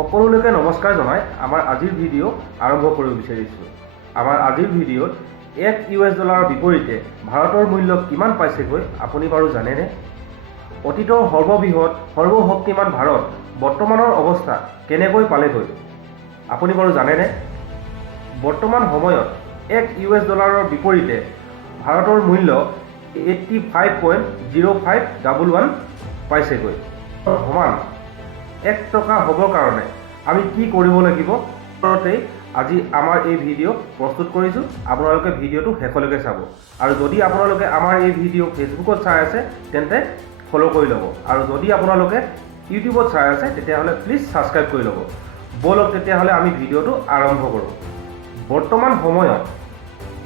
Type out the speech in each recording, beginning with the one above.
সকলোলৈকে নমস্কাৰ জনাই আমাৰ আজিৰ ভিডিঅ' আৰম্ভ কৰিব বিচাৰিছোঁ। আমাৰ আজিৰ ভিডিঅ'ত $1 বিপৰীতে ভাৰতৰ মূল্য কিমান পাইছেগৈ আপুনি বাৰু জানেনে? অতীতৰ সৰ্ববৃহৎ সৰ্বশক্তিমান ভাৰত বৰ্তমানৰ অৱস্থা কেনেকৈ পালেগৈ আপুনি বাৰু জানেনে? বৰ্তমান সময়ত $1 বিপৰীতে ভাৰতৰ মূল্য 85.0511 পাইছেগৈ। সমান 1 টকা হ'বৰ কাৰণে আমি কি কৰিব লাগিব আজি আমাৰ এই ভিডিঅ' প্ৰস্তুত কৰিছোঁ। আপোনালোকে ভিডিঅ'টো শেষলৈকে চাব। আৰু যদি আপোনালোকে আমাৰ এই ভিডিঅ' ফেচবুকত চাই আছে তেন্তে ফ'ল' কৰি ল'ব, আৰু যদি আপোনালোকে ইউটিউবত চাই আছে তেতিয়াহ'লে প্লিজ ছাবস্ক্ৰাইব কৰি ল'ব। ব'লক তেতিয়াহ'লে আমি ভিডিঅ'টো আৰম্ভ কৰোঁ। বৰ্তমান সময়ত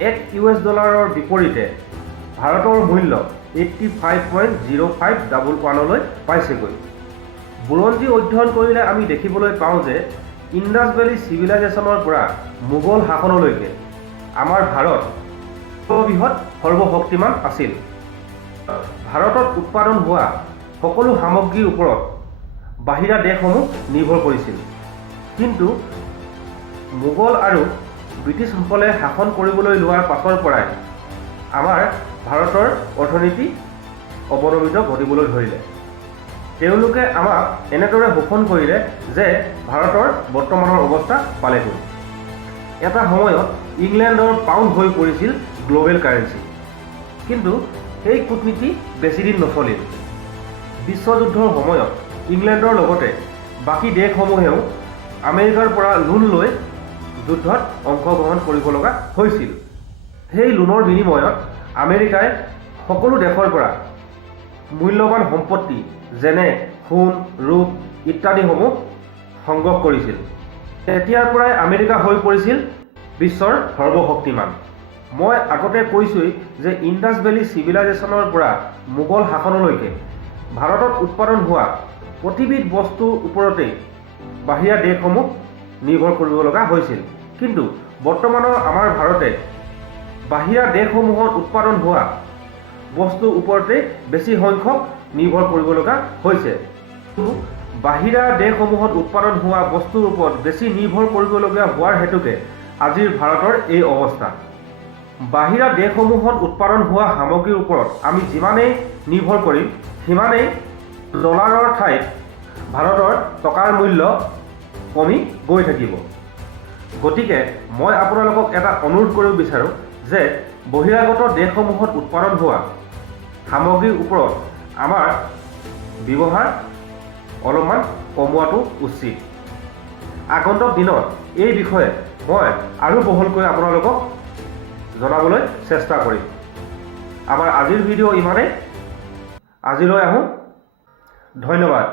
$1 বিপৰীতে ভাৰতৰ মূল্য 85.0511লৈ পাইছেগৈ। বুৰঞ্জী অধ্যয়ন কৰিলে আমি দেখিবলৈ পাওঁ যে ইণ্ডাছ ভেলী চিভিলাইজেশ্যনৰ পৰা মোগল শাসনলৈকে আমাৰ ভাৰত সৰ্ববৃহৎ সৰ্বশক্তিমান আছিল। ভাৰতত উৎপাদন হোৱা সকলো সামগ্ৰীৰ ওপৰত বাহিৰা দেশসমূহ নিৰ্ভৰ কৰিছিল। কিন্তু মোগল আৰু ব্ৰিটিছসকলে শাসন কৰিবলৈ লোৱাৰ পাছৰ পৰাই আমাৰ ভাৰতৰ অৰ্থনীতি অৱনমিত ঘটিবলৈ ধৰিলে। তেওঁলোকে আমাক এনেদৰে শোষণ কৰিলে যে ভাৰতৰ বৰ্তমানৰ অৱস্থা পালেগৈ। এটা সময়ত ইংলেণ্ডৰ পাউণ্ড হৈ পৰিছিল গ্ল'বেল কাৰেঞ্চি। কিন্তু সেই কূটনীতি বেছিদিন নচলিল। বিশ্বযুদ্ধৰ সময়ত ইংলেণ্ডৰ লগতে বাকী দেশসমূহেও আমেৰিকাৰ পৰা লোন লৈ যুদ্ধত অংশগ্ৰহণ কৰিব লগা হৈছিল। সেই লোনৰ বিনিময়ত আমেৰিকাই সকলো দেশৰ পৰা মূল্যৱান সম্পত্তি যেনে সোণ, ৰূপ ইত্যাদিসমূহ সংগ্ৰহ কৰিছিল। তেতিয়াৰ পৰাই আমেৰিকা হৈ পৰিছিল বিশ্বৰ সৰ্বশক্তিমান। মই আগতে কৈছোঁৱেই যে ইণ্ডাছ ভেলী চিভিলাইজেশ্যনৰ পৰা মোগল শাসনলৈকে ভাৰতত উৎপাদন হোৱা প্ৰতিবিধ বস্তুৰ ওপৰতেই বাহিৰা দেশসমূহ নিৰ্ভৰ কৰিব লগা হৈছিল। কিন্তু বৰ্তমানৰ আমাৰ ভাৰতে বাহিৰা দেশসমূহত উৎপাদন হোৱা বস্তুৰ ওপৰতে বেছি সংখ্যক নিৰ্ভৰ কৰিব লগা হৈছে। বাহিৰা দেশসমূহত উৎপাদন হোৱা বস্তুৰ ওপৰত বেছি নিৰ্ভৰ কৰিবলগীয়া হোৱাৰ হেতুকে আজিৰ ভাৰতৰ এই অৱস্থা। বাহিৰা দেশসমূহত উৎপাদন হোৱা সামগ্ৰীৰ ওপৰত আমি যিমানেই নিৰ্ভৰ কৰিম সিমানেই ডলাৰৰ ঠাইত ভাৰতৰ টকাৰ মূল্য কমি গৈ থাকিব। গতিকে মই আপোনালোকক এটা অনুৰোধ কৰিব বিচাৰোঁ যে বহিৰাগত দেশসমূহত উৎপাদন হোৱা সামগ্ৰীৰ ওপৰত আমাৰ ব্যৱহাৰ অলপমান কমোৱাটো উচিত। আগন্তুক দিনত এই বিষয়ে মই আৰু বহলকৈ আপোনালোকক জনাবলৈ চেষ্টা কৰিম। আমাৰ আজিৰ ভিডিঅ' ইমানেই। আজিলৈ আহোঁ। ধন্যবাদ।